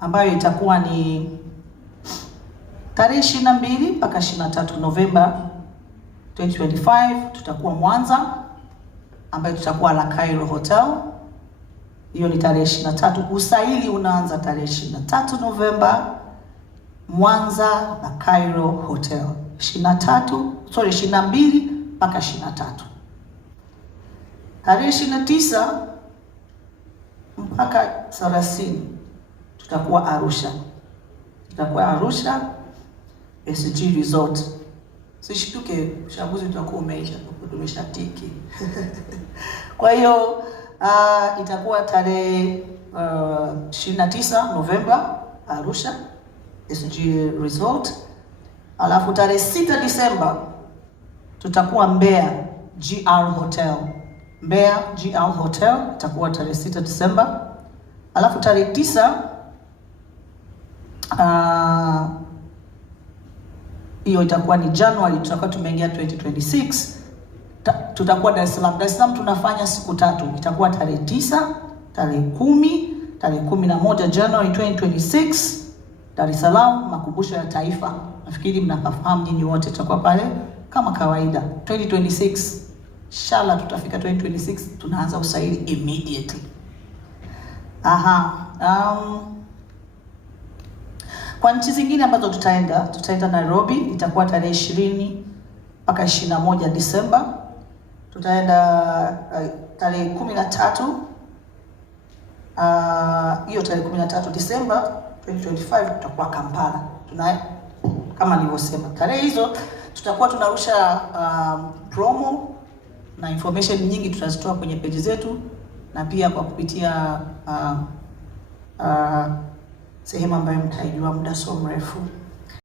ambayo itakuwa ni tarehe 22 mpaka 23 Novemba 2025. Tutakuwa Mwanza, ambayo tutakuwa La Cairo Hotel. Hiyo ni tarehe 23. Usaili unaanza tarehe 23 Novemba, Mwanza La Cairo Hotel. 22 mpaka 23. Tarehe 29 mpaka 30 tutakuwa Arusha. SG Resort. Sishituke, uchaguzi utakuwa umeisha, tumeshatiki. Kwa hiyo itakuwa tarehe 29 Novemba Arusha SG Resort. Alafu tarehe 6 Disemba tutakuwa Mbeya GR Hotel. Mbeya GR Hotel itakuwa tarehe 6 Disemba. Alafu tarehe 9 hiyo itakuwa ni January, tutakuwa tumeingia 2026. Tutakuwa Dar es Salaam. Dar es Salaam tunafanya siku 3. Itakuwa tarehe 9, tarehe 10, tarehe 11 January 2026. Dar es Salaam, makumbusho ya taifa. Nafikiri mnafahamu nyinyi wote, tutakuwa pale kama kawaida. 2026 inshallah tutafika 2026, tunaanza usaili immediately. Kwa nchi zingine ambazo tutaenda Nairobi, itakuwa tarehe 20 mpaka 21 Disemba. Tutaenda tarehe 13 hiyo tarehe 13 Disemba 2025 tutakuwa Kampala. Kama nilivyosema, tarehe hizo tutakuwa tunarusha promo na information nyingi tutazitoa kwenye page zetu, na pia kwa kupitia sehemu ambayo mtaijua muda so mrefu.